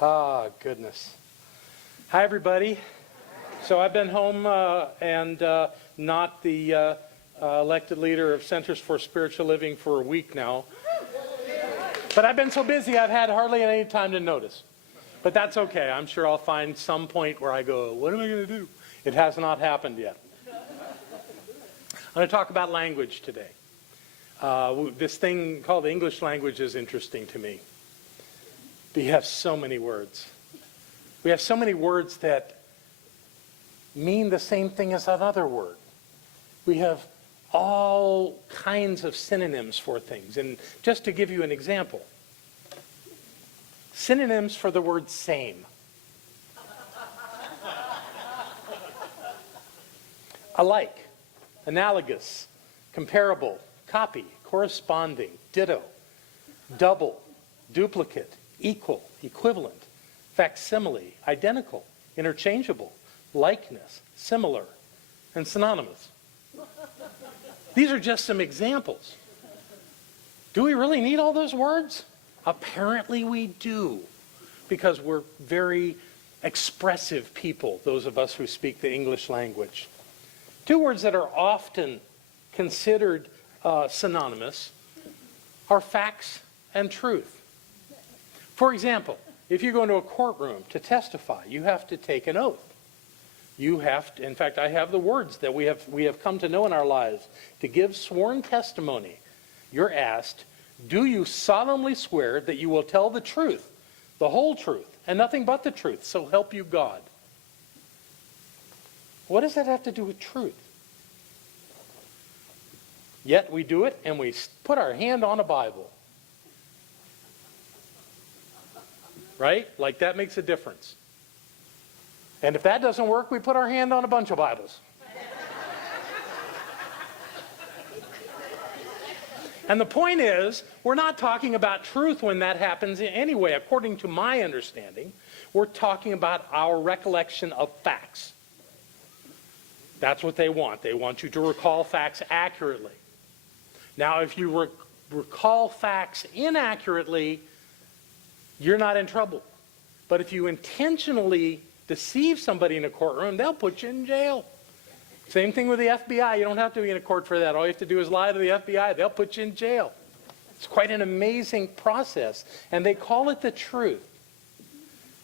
Ah, goodness. Hi, everybody. So I've been home and not the elected leader of Centers for Spiritual Living for a week now. But I've been so busy I've had hardly any time to notice. But that's okay. I'm sure I'll find some point where I go, what am I going to do? It has not happened yet. I'm going to talk about language today. This thing called the English language is interesting to me. We have so many words. We have so many words that mean the same thing as another word. We have all kinds of synonyms for things. And just to give you an example, synonyms for the word same. Alike, analogous, comparable, copy, corresponding, ditto, double, duplicate, equal, equivalent, facsimile, identical, interchangeable, likeness, similar, and synonymous. These are just some examples. Do we really need all those words? Apparently we do, because we're very expressive people, those of us who speak the English language. Two words that are often considered synonymous are facts and truth. For example, if you go into a courtroom to testify, you have to take an oath. You have to, in fact, I have the words that we have come to know in our lives. To give sworn testimony, you're asked, do you solemnly swear that you will tell the truth, the whole truth, and nothing but the truth, so help you God? What does that have to do with truth? Yet we do it and we put our hand on a Bible. Right? Like that makes a difference. And if that doesn't work, we put our hand on a bunch of Bibles. And the point is, we're not talking about truth when that happens anyway. According to my understanding, we're talking about our recollection of facts. That's what they want. They want you to recall facts accurately. Now, if you recall facts inaccurately, you're not in trouble. But if you intentionally deceive somebody in a courtroom, they'll put you in jail. Same thing with the FBI. You don't have to be in a court for that. All you have to do is lie to the FBI. They'll put you in jail. It's quite an amazing process. And they call it the truth.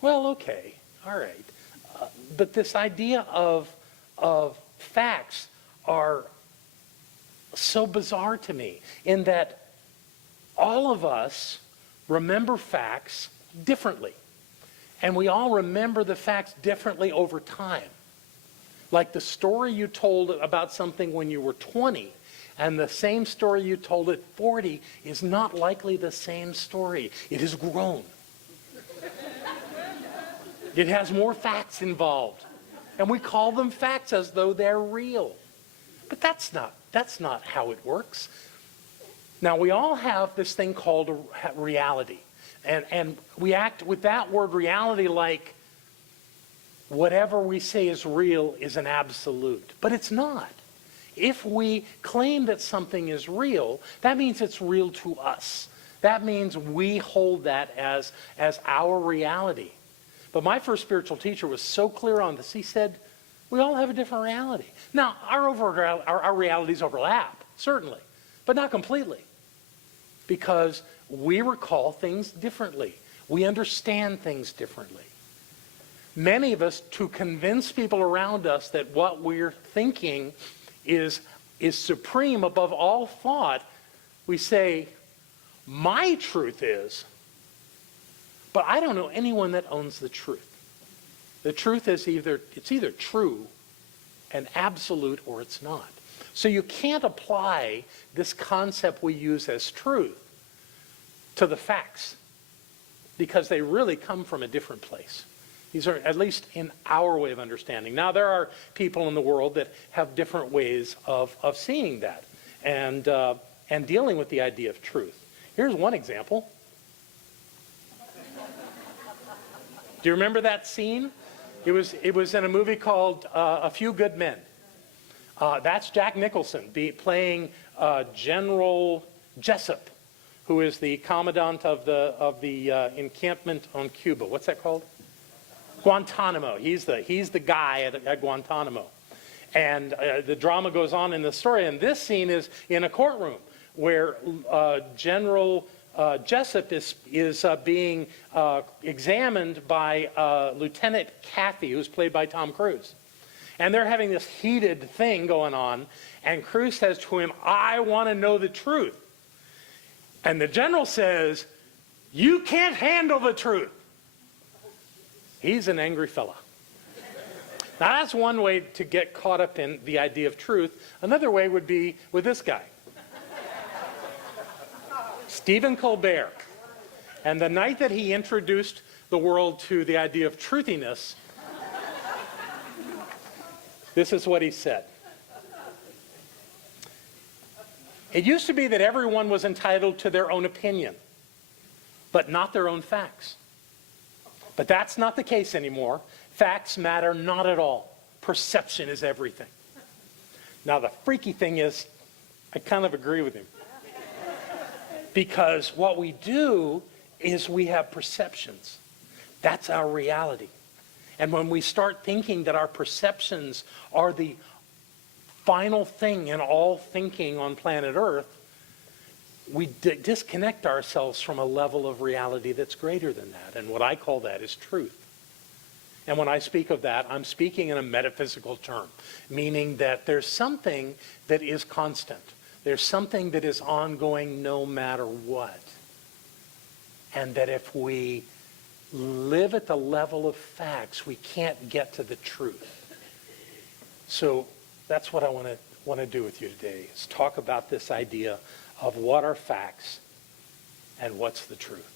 Well, okay. All right. But this idea of facts are so bizarre to me in that all of us remember facts differently. And we all remember the facts differently over time. Like the story you told about something when you were 20 and the same story you told at 40 is not likely the same story. It has grown. It has more facts involved. And we call them facts as though they're real. But that's not how it works. Now, we all have this thing called reality. And we act with that word reality like whatever we say is real is an absolute. But it's not. If we claim that something is real, that means it's real to us. That means we hold that as our reality. But my first spiritual teacher was so clear on this. He said, we all have a different reality. Now, our realities overlap, certainly, but not completely. Because we recall things differently. We understand things differently. Many of us, to convince people around us that what we're thinking is supreme above all thought, we say, my truth is, but I don't know anyone that owns the truth. The truth is either true and absolute or it's not. So you can't apply this concept we use as truth to the facts because they really come from a different place. These are, at least in our way of understanding. Now, there are people in the world that have different ways of seeing that and dealing with the idea of truth. Here's one example. Do you remember that scene? It was in a movie called A Few Good Men. That's Jack Nicholson playing General Jessup, who is the commandant of the encampment on Cuba. What's that called? Guantanamo. He's the guy at Guantanamo. And the drama goes on in the story. And this scene is in a courtroom where General Jessup is being examined by Lieutenant Cathy, who's played by Tom Cruise. And they're having this heated thing going on. And Cruise says to him, "I want to know the truth." And the general says, "You can't handle the truth." He's an angry fella. Now that's one way to get caught up in the idea of truth. Another way would be with this guy, Stephen Colbert. And the night that he introduced the world to the idea of truthiness, this is what he said. It used to be that everyone was entitled to their own opinion, but not their own facts. But that's not the case anymore. Facts matter not at all. Perception is everything. Now the freaky thing is, I kind of agree with him. Because what we do is we have perceptions. That's our reality. And when we start thinking that our perceptions are the final thing in all thinking on planet Earth, we disconnect ourselves from a level of reality that's greater than that. And what I call that is truth. And when I speak of that, I'm speaking in a metaphysical term, meaning that there's something that is constant. There's something that is ongoing no matter what. And that if we live at the level of facts, we can't get to the truth. So that's what I want to do with you today, is talk about this idea of what are facts and what's the truth.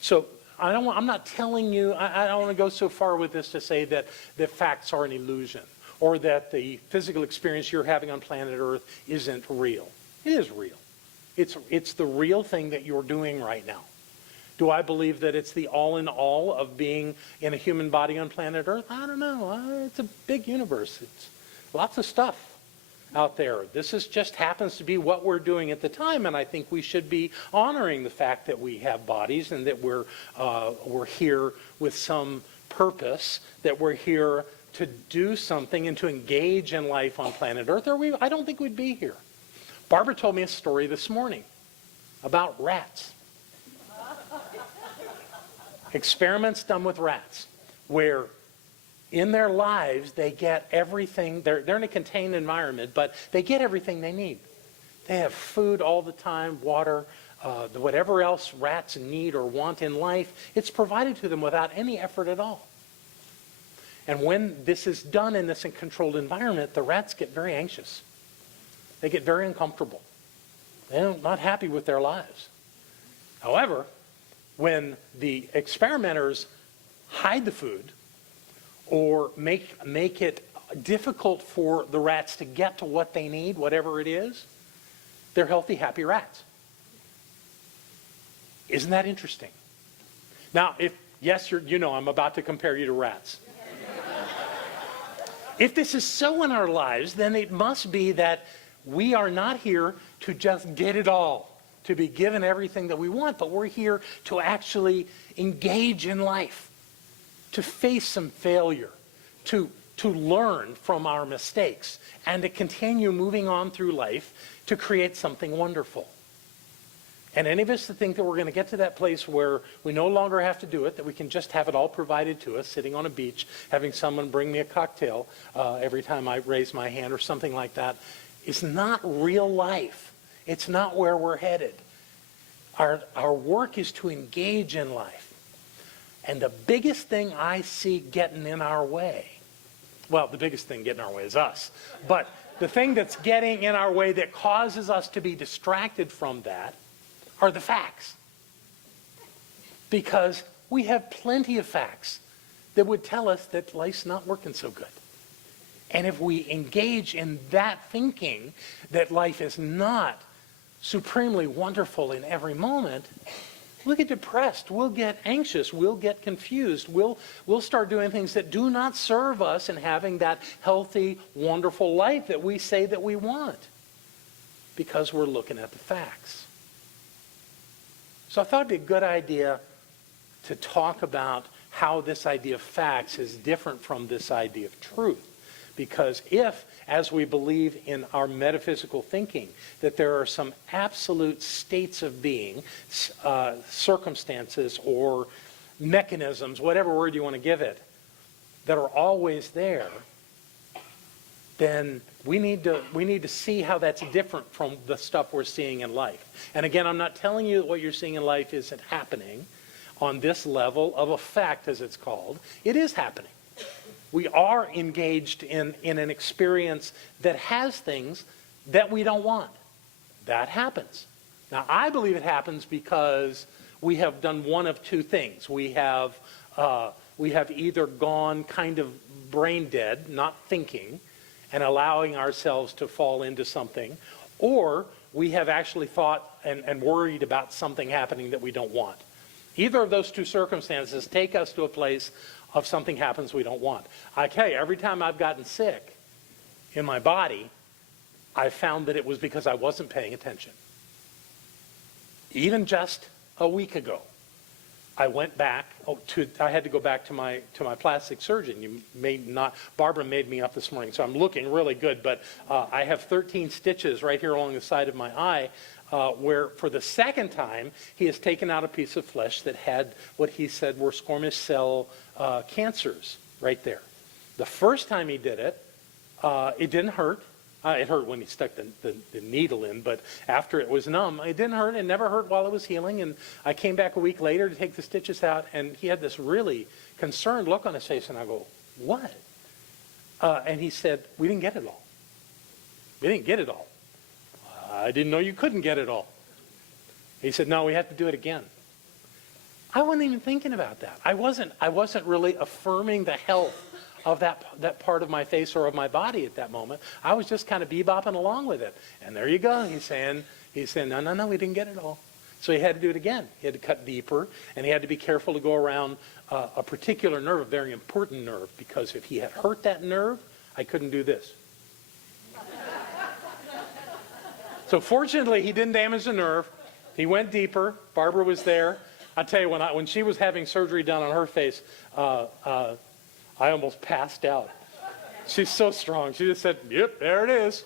So I'm not telling you, I don't want to go so far with this to say that facts are an illusion or that the physical experience you're having on planet Earth isn't real. It is real. It's the real thing that you're doing right now. Do I believe that it's the all in all of being in a human body on planet Earth? I don't know. It's a big universe. It's lots of stuff out there. This just happens to be what we're doing at the time, and I think we should be honoring the fact that we have bodies and that we're here with some purpose, that we're here to do something and to engage in life on planet Earth, or I don't think we'd be here. Barbara told me a story this morning about rats. Experiments done with rats, where in their lives they get everything, they're in a contained environment, but they get everything they need. They have food all the time, water, whatever else rats need or want in life, it's provided to them without any effort at all. And when this is done in this controlled environment, the rats get very anxious. They get very uncomfortable. They're not happy with their lives. However, when the experimenters hide the food or make it difficult for the rats to get to what they need, whatever it is, they're healthy, happy rats. Isn't that interesting? Now, I'm about to compare you to rats. If this is so in our lives, then it must be that we are not here to just get it all, to be given everything that we want, but we're here to actually engage in life, to face some failure, to learn from our mistakes, and to continue moving on through life to create something wonderful. And any of us that think that we're going to get to that place where we no longer have to do it, that we can just have it all provided to us, sitting on a beach, having someone bring me a cocktail every time I raise my hand or something like that, is not real life. It's not where we're headed. Our work is to engage in life. And the biggest thing I see getting in our way, well, the biggest thing getting in our way is us. But the thing that's getting in our way that causes us to be distracted from that are the facts. Because we have plenty of facts that would tell us that life's not working so good. And if we engage in that thinking that life is not supremely wonderful in every moment, we'll get depressed, we'll get anxious, we'll get confused, we'll start doing things that do not serve us in having that healthy, wonderful life that we say that we want, because we're looking at the facts. So I thought it'd be a good idea to talk about how this idea of facts is different from this idea of truth. Because if, as we believe in our metaphysical thinking, that there are some absolute states of being, circumstances or mechanisms, whatever word you want to give it, that are always there, then we need to see how that's different from the stuff we're seeing in life. And again, I'm not telling you that what you're seeing in life isn't happening on this level of effect, as it's called. It is happening. We are engaged in an experience that has things that we don't want. That happens. Now, I believe it happens because we have done one of two things. We have either gone kind of brain dead, not thinking, and allowing ourselves to fall into something, or we have actually thought and worried about something happening that we don't want. Either of those two circumstances take us to a place of something happens we don't want. I tell you, every time I've gotten sick in my body, I found that it was because I wasn't paying attention. Even just a week ago, I went back I had to go back to my plastic surgeon. You may not, Barbara made me up this morning, so I'm looking really good, but I have 13 stitches right here along the side of my eye, where for the second time, he has taken out a piece of flesh that had what he said were squamous cell cancers right there. The first time he did it, it didn't hurt. It hurt when he stuck the needle in, but after it was numb, it didn't hurt. It never hurt while it was healing. And I came back a week later to take the stitches out, and he had this really concerned look on his face, and I go, what? And he said, we didn't get it all. We didn't get it all. I didn't know you couldn't get it all. He said, no, we have to do it again. I wasn't even thinking about that. I wasn't really affirming the health of that part of my face or of my body at that moment. I was just kind of bebopping along with it. And there you go. He's saying, no, we didn't get it all. So he had to do it again. He had to cut deeper, and he had to be careful to go around a particular nerve, a very important nerve, because if he had hurt that nerve, I couldn't do this. So fortunately, he didn't damage the nerve. He went deeper. Barbara was there. I tell you, when she was having surgery done on her face, I almost passed out. She's so strong. She just said, yep, there it is.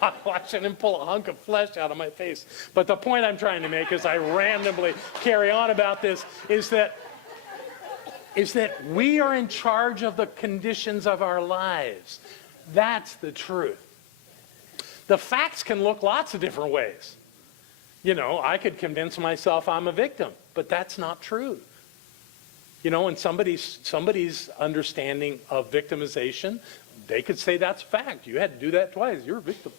I'm watching him pull a hunk of flesh out of my face. But the point I'm trying to make as I randomly carry on about this is that we are in charge of the conditions of our lives. That's the truth. The facts can look lots of different ways. You know, I could convince myself I'm a victim, but that's not true. You know, and somebody's understanding of victimization, they could say that's fact. You had to do that twice. You're a victim.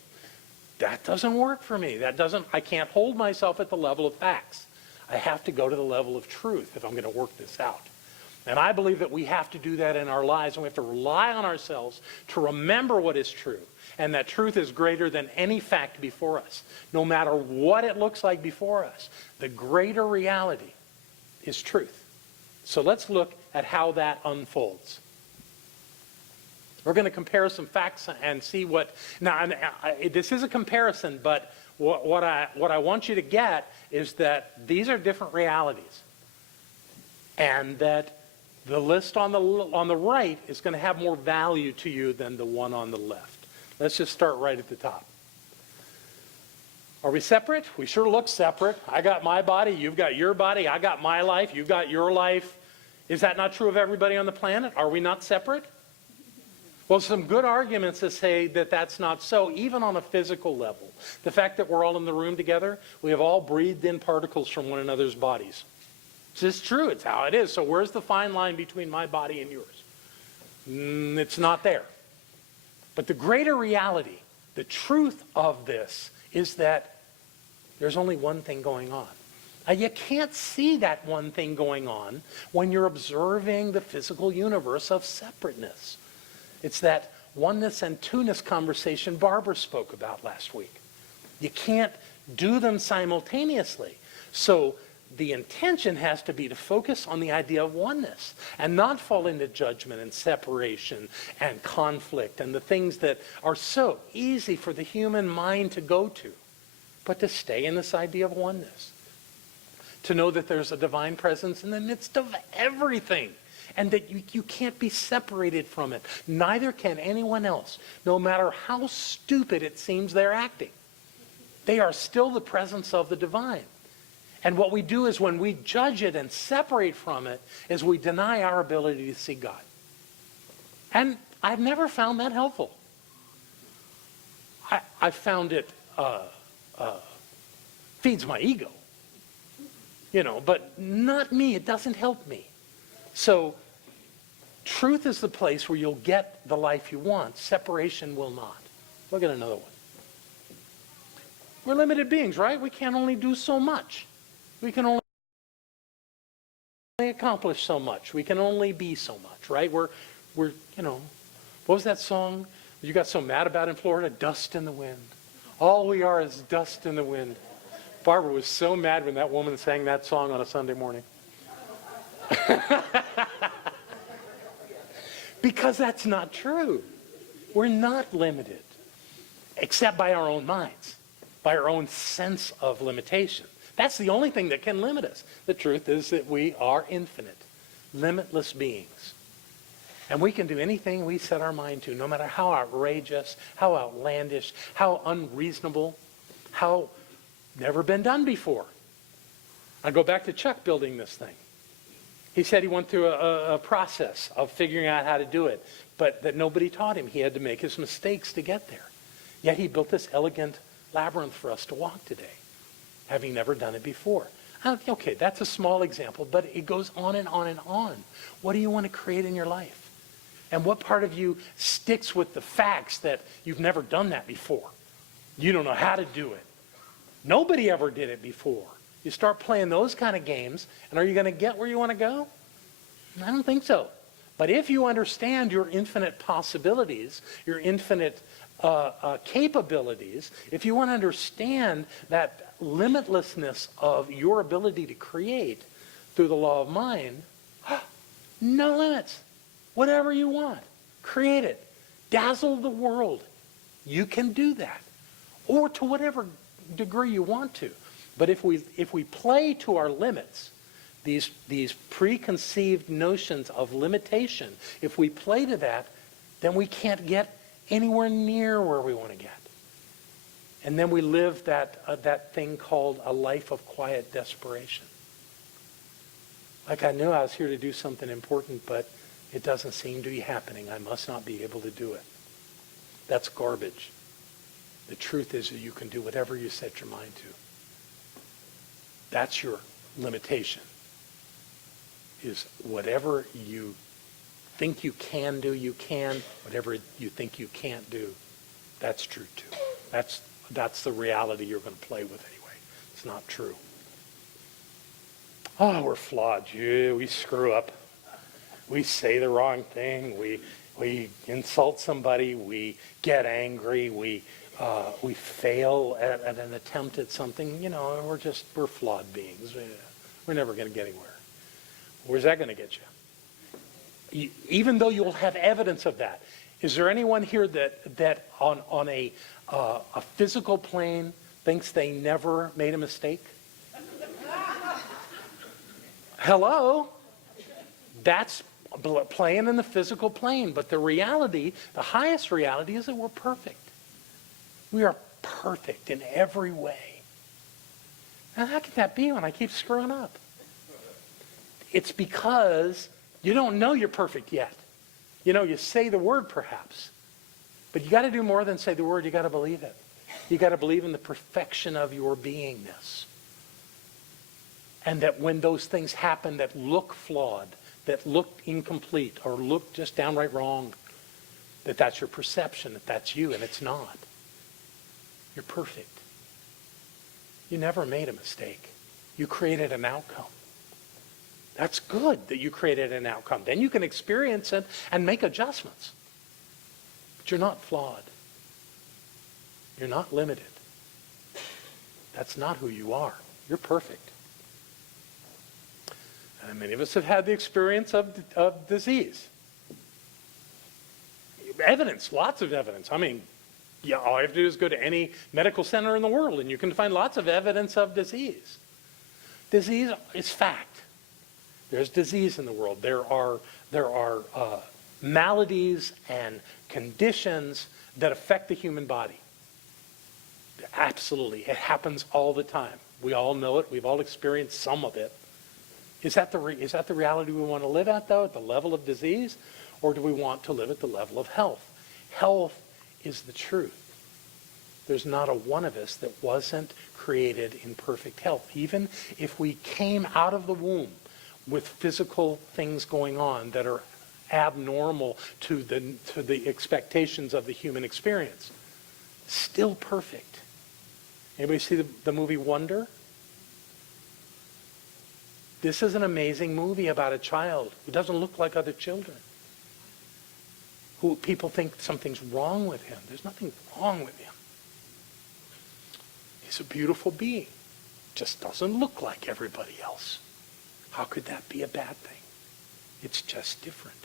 That doesn't work for me. I can't hold myself at the level of facts. I have to go to the level of truth if I'm going to work this out. And I believe that we have to do that in our lives, and we have to rely on ourselves to remember what is true. And that truth is greater than any fact before us. No matter what it looks like before us, the greater reality is truth. So let's look at how that unfolds. We're going to compare some facts and see what... Now, this is a comparison, but what I want you to get is that these are different realities. And that the list on the right is going to have more value to you than the one on the left. Let's just start right at the top. Are we separate? We sure look separate. I got my body, you've got your body, I got my life, you've got your life. Is that not true of everybody on the planet? Are we not separate? Well, some good arguments to say that that's not so, even on a physical level. The fact that we're all in the room together, we have all breathed in particles from one another's bodies. It's just true. It's how it is. So where's the fine line between my body and yours? It's not there. But the greater reality, the truth of this, is that there's only one thing going on. You can't see that one thing going on when you're observing the physical universe of separateness. It's that oneness and two-ness conversation Barbara spoke about last week. You can't do them simultaneously. So the intention has to be to focus on the idea of oneness and not fall into judgment and separation and conflict and the things that are so easy for the human mind to go to, but to stay in this idea of oneness. to know that there's a divine presence in the midst of everything, and that you can't be separated from it. Neither can anyone else, no matter how stupid it seems they're acting. They are still the presence of the divine. And what we do is when we judge it and separate from it, is we deny our ability to see God. And I've never found that helpful. I found it feeds my ego, but not me. It doesn't help me. So truth is the place where you'll get the life you want. Separation will not. Look at another one. We're limited beings, right? We can only do so much. We can only accomplish so much. We can only be so much, right? We're what was that song you got so mad about in Florida? Dust in the wind. All we are is dust in the wind. Barbara was so mad when that woman sang that song on a Sunday morning. Because that's not true. We're not limited, except by our own minds, by our own sense of limitation. That's the only thing that can limit us. The truth is that we are infinite, limitless beings. And we can do anything we set our mind to, no matter how outrageous, how outlandish, how unreasonable, how never been done before. I go back to Chuck building this thing. He said he went through a process of figuring out how to do it, but that nobody taught him. He had to make his mistakes to get there. Yet he built this elegant labyrinth for us to walk today, having never done it before. Okay, that's a small example, but it goes on and on and on. What do you want to create in your life? And what part of you sticks with the facts that you've never done that before? You don't know how to do it. Nobody ever did it before. You start playing those kind of games, and are you going to get where you want to go? I don't think so. But if you understand your infinite possibilities, your infinite capabilities, if you want to understand that limitlessness of your ability to create through the law of mind, no limits. Whatever you want, create it. Dazzle the world. You can do that. Or to whatever degree you want to. But if we play to our limits, these preconceived notions of limitation, if we play to that, then we can't get anywhere near where we want to get. And then we live that thing called a life of quiet desperation. Like I knew I was here to do something important, but it doesn't seem to be happening. I must not be able to do it. That's garbage. The truth is that you can do whatever you set your mind to. That's your limitation. Is whatever you think you can do, you can. Whatever you think you can't do, that's true too. That's the reality you're going to play with anyway. It's not true. Oh, we're flawed. Yeah, we screw up. We say the wrong thing. We insult somebody. We get angry. We fail at an attempt at something. We're flawed beings. We're never going to get anywhere. Where's that going to get you? Even though you'll have evidence of that, is there anyone here that on a physical plane thinks they never made a mistake? Hello? That's playing in the physical plane. But the reality, the highest reality, is that we're perfect. We are perfect in every way. Now, how can that be when I keep screwing up? It's because you don't know you're perfect yet. You say the word perhaps, but you got to do more than say the word. You got to believe it. You got to believe in the perfection of your beingness. And that when those things happen that look flawed, that look incomplete, or look just downright wrong, that's your perception, that that's you, and it's not. You're perfect. You never made a mistake. You created an outcome. That's good that you created an outcome. Then you can experience it and make adjustments. But you're not flawed. You're not limited. That's not who you are. You're perfect. And many of us have had the experience of disease. Evidence, lots of evidence. I mean, all you have to do is go to any medical center in the world and you can find lots of evidence of disease. Disease is fact. There's disease in the world. There are maladies and conditions that affect the human body. Absolutely. It happens all the time. We all know it. We've all experienced some of it. Is that the reality we want to live at, though, at the level of disease? Or do we want to live at the level of health? Health is the truth. There's not a one of us that wasn't created in perfect health. Even if we came out of the womb with physical things going on that are abnormal to the expectations of the human experience, still perfect. Anybody see the movie Wonder? This is an amazing movie about a child who doesn't look like other children. Who people think something's wrong with him. There's nothing wrong with him. He's a beautiful being. Just doesn't look like everybody else. How could that be a bad thing? It's just different.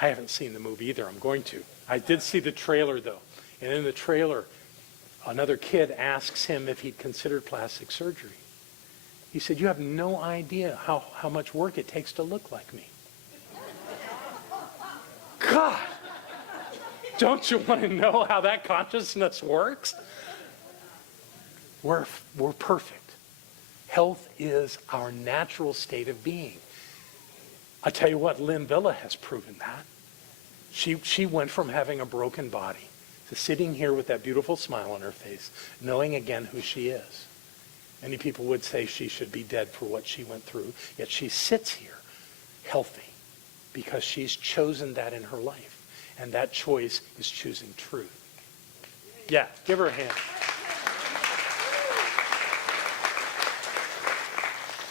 I haven't seen the movie either. I'm going to. I did see the trailer, though. And in the trailer, another kid asks him if he'd considered plastic surgery. He said, "You have no idea how much work it takes to look like me." God, don't you want to know how that consciousness works? We're perfect. Health is our natural state of being. I tell you what, Lynn Villa has proven that. She went from having a broken body to sitting here with that beautiful smile on her face, knowing again who she is. Many people would say she should be dead for what she went through, yet she sits here healthy because she's chosen that in her life. And that choice is choosing truth. Yeah, give her a hand.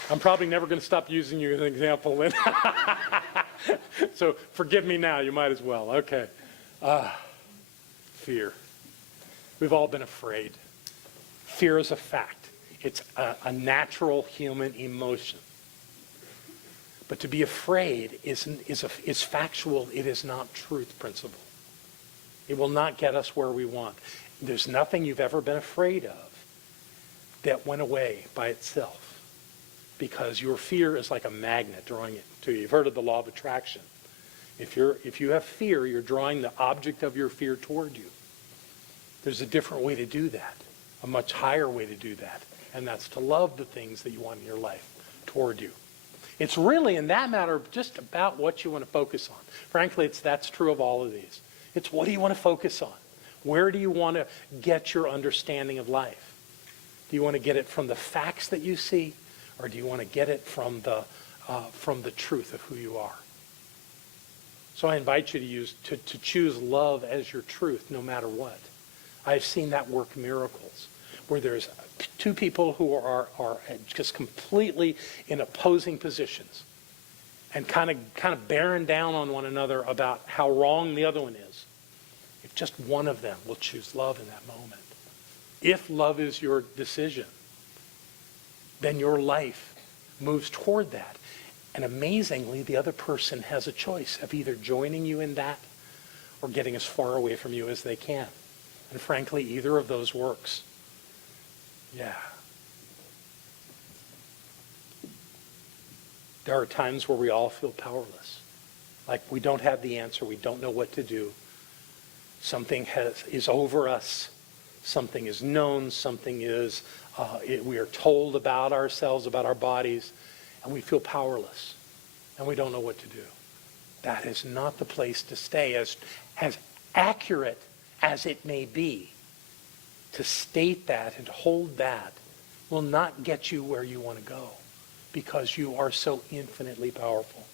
I'm probably never going to stop using you as an example, Lynn. So forgive me now, you might as well. Okay. Fear. We've all been afraid. Fear is a fact. It's a natural human emotion. But to be afraid is factual. It is not truth principle. It will not get us where we want. There's nothing you've ever been afraid of that went away by itself. Because your fear is like a magnet drawing it to you. You've heard of the law of attraction. If you have fear, you're drawing the object of your fear toward you. There's a different way to do that, a much higher way to do that, and that's to love the things that you want in your life toward you. It's really, in that matter, just about what you want to focus on. Frankly, that's true of all of these. It's what do you want to focus on? Where do you want to get your understanding of life? Do you want to get it from the facts that you see? Or do you want to get it from the truth of who you are? So I invite you to choose love as your truth no matter what. I've seen that work miracles, where there's two people who are just completely in opposing positions and kind of bearing down on one another about how wrong the other one is. If just one of them will choose love in that moment. If love is your decision, then your life moves toward that. And amazingly, the other person has a choice of either joining you in that or getting as far away from you as they can. And frankly, either of those works. Yeah. There are times where we all feel powerless. Like we don't have the answer. We don't know what to do. Something is over us. Something is known. Something is, we are told about ourselves, about our bodies, and we feel powerless. And we don't know what to do. That is not the place to stay. As accurate as it may be, to state that and hold that will not get you where you want to go, because you are so infinitely powerful.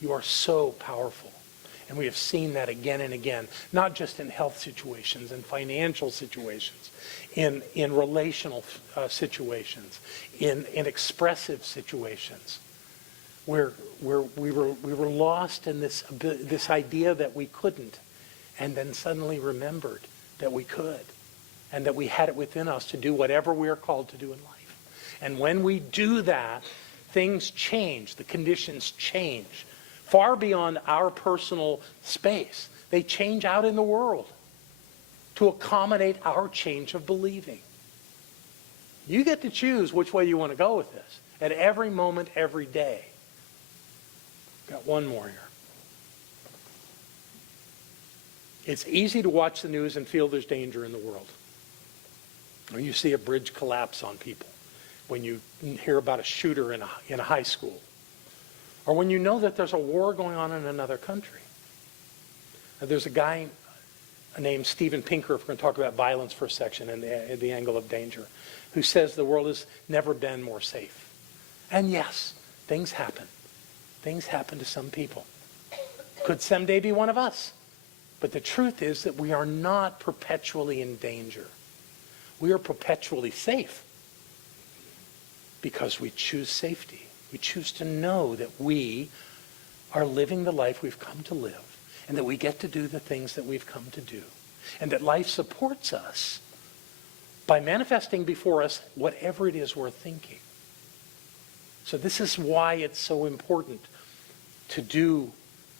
You are so powerful. And we have seen that again and again, not just in health situations and financial situations, in relational situations, in expressive situations, where we were lost in this idea that we couldn't, and then suddenly remembered that we could, and that we had it within us to do whatever we are called to do in life. And when we do that, things change, the conditions change, far beyond our personal space. They change out in the world to accommodate our change of believing. You get to choose which way you want to go with this at every moment, every day. Got one more here. It's easy to watch the news and feel there's danger in the world. When you see a bridge collapse on people, when you hear about a shooter in a high school, or when you know that there's a war going on in another country. There's a guy named Steven Pinker, if we're going to talk about violence for a section and the angle of danger, who says the world has never been more safe. And yes, things happen. Things happen to some people. Could someday be one of us. But the truth is that we are not perpetually in danger. We are perpetually safe because we choose safety. We choose to know that we are living the life we've come to live, and that we get to do the things that we've come to do, and that life supports us by manifesting before us whatever it is we're thinking. So this is why it's so important to do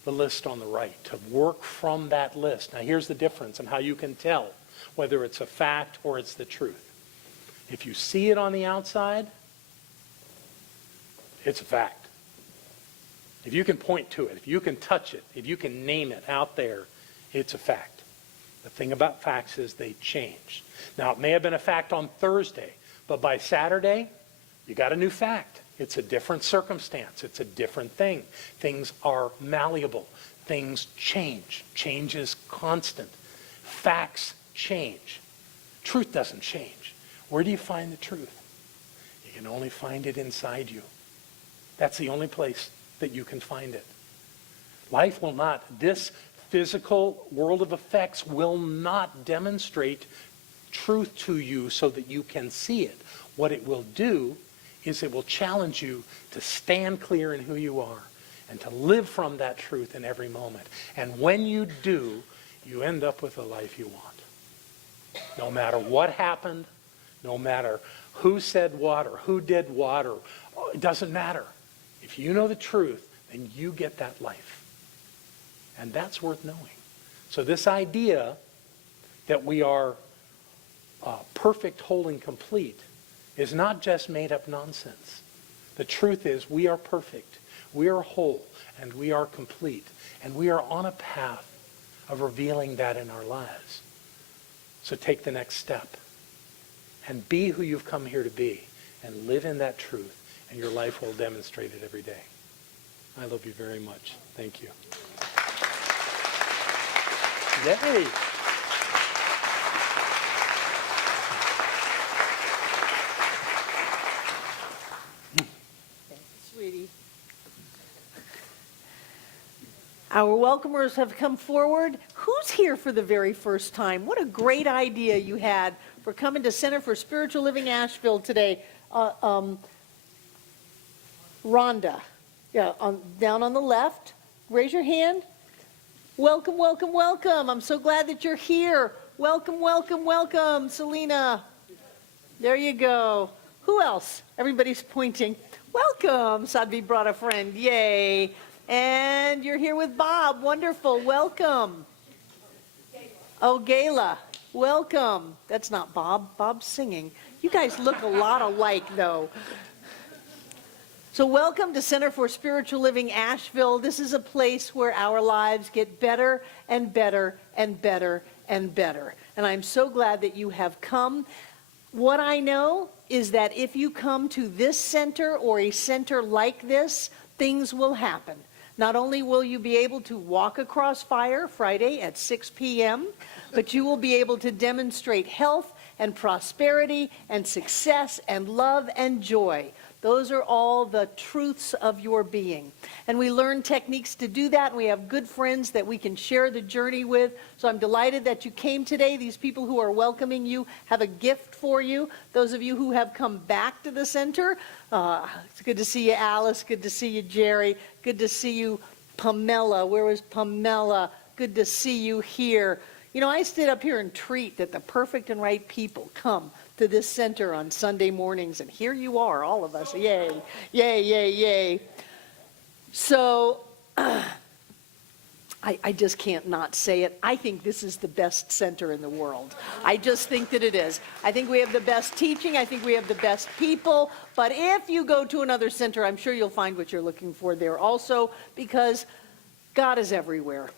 the list on the right, to work from that list. Now here's the difference in how you can tell whether it's a fact or it's the truth. If you see it on the outside, it's a fact. If you can point to it, if you can touch it, if you can name it out there, it's a fact. The thing about facts is they change. Now, it may have been a fact on Thursday, but by Saturday, you got a new fact. It's a different circumstance. It's a different thing. Things are malleable. Things change. Change is constant. Facts change. Truth doesn't change. Where do you find the truth? You can only find it inside you. That's the only place that you can find it. Life will not, this physical world of effects will not demonstrate truth to you so that you can see it. What it will do is it will challenge you to stand clear in who you are and to live from that truth in every moment. And when you do, you end up with the life you want. No matter what happened, no matter who said what or who did what, or it doesn't matter. If you know the truth, then you get that life. And that's worth knowing. So this idea that we are perfect, whole, and complete is not just made up nonsense. The truth is we are perfect, we are whole, and we are complete. And we are on a path of revealing that in our lives. So take the next step and be who you've come here to be and live in that truth, and your life will demonstrate it every day. I love you very much. Thank you. Yay! Sweetie. Our welcomers have come forward. Who's here for the very first time? What a great idea you had for coming to Center for Spiritual Living Asheville today. Rhonda, yeah, down on the left. Raise your hand. Welcome, welcome, welcome. I'm so glad that you're here. Welcome, welcome, welcome, Selena. There you go. Who else? Everybody's pointing. Welcome. Sadvi brought a friend. Yay. And you're here with Bob. Wonderful. Welcome. Oh, Gayla. Welcome. That's not Bob. Bob's singing. You guys look a lot alike, though. So welcome to Center for Spiritual Living Asheville. This is a place where our lives get better and better and better and better. And I'm so glad that you have come. What I know is that if you come to this center or a center like this, things will happen. Not only will you be able to walk across fire Friday at 6 p.m., but you will be able to demonstrate health and prosperity and success and love and joy. Those are all the truths of your being. And we learn techniques to do that. And we have good friends that we can share the journey with. So I'm delighted that you came today. These people who are welcoming you have a gift for you. Those of you who have come back to the center, it's good to see you, Alice. Good to see you, Jerry. Good to see you, Pamela. Where was Pamela? Good to see you here. You know, I stood up here and treat that the perfect and right people come to this center on Sunday mornings, and here you are, all of us. Yay, yay, yay, yay. So I just can't not say it. I think this is the best center in the world. I just think that it is. I think we have the best teaching. I think we have the best people. But if you go to another center, I'm sure you'll find what you're looking for there also, because God is everywhere.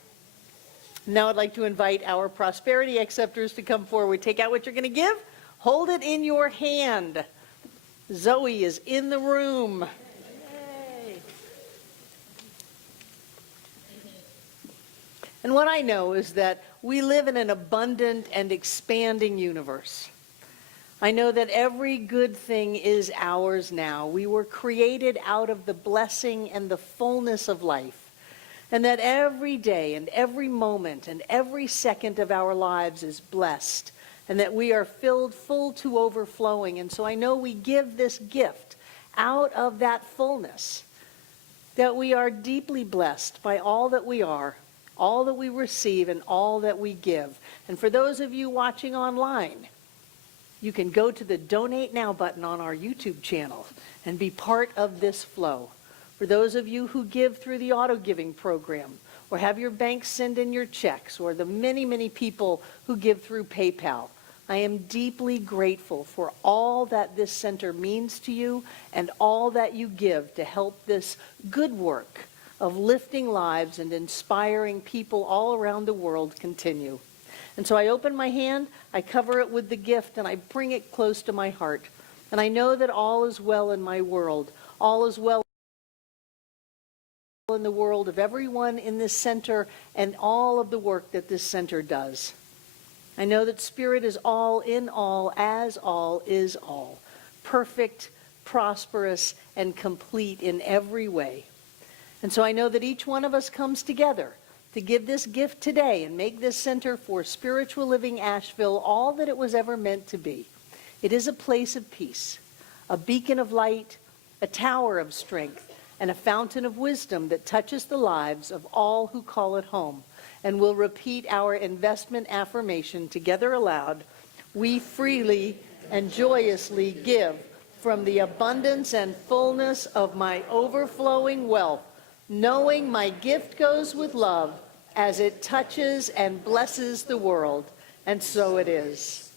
Now I'd like to invite our prosperity acceptors to come forward. Take out what you're going to give. Hold it in your hand. Zoe is in the room. Yay. And what I know is that we live in an abundant and expanding universe. I know that every good thing is ours now. We were created out of the blessing and the fullness of life. And that every day and every moment and every second of our lives is blessed. And that we are filled full to overflowing. And so I know we give this gift out of that fullness. That we are deeply blessed by all that we are, all that we receive, and all that we give. And for those of you watching online, you can go to the Donate Now button on our YouTube channel and be part of this flow. For those of you who give through the auto-giving program, or have your bank send in your checks, or the many, many people who give through PayPal, I am deeply grateful for all that this center means to you and all that you give to help this good work of lifting lives and inspiring people all around the world continue. And so I open my hand, I cover it with the gift, and I bring it close to my heart. And I know that all is well in my world. All is well in the world of everyone in this center and all of the work that this center does. I know that Spirit is all in all, as all is all. Perfect, prosperous, and complete in every way. And so I know that each one of us comes together to give this gift today and make this center for spiritual living Asheville all that it was ever meant to be. It is a place of peace, a beacon of light, a tower of strength, and a fountain of wisdom that touches the lives of all who call it home. And we'll repeat our investment affirmation together aloud. We freely and joyously give from the abundance and fullness of my overflowing wealth, knowing my gift goes with love as it touches and blesses the world. And so it is.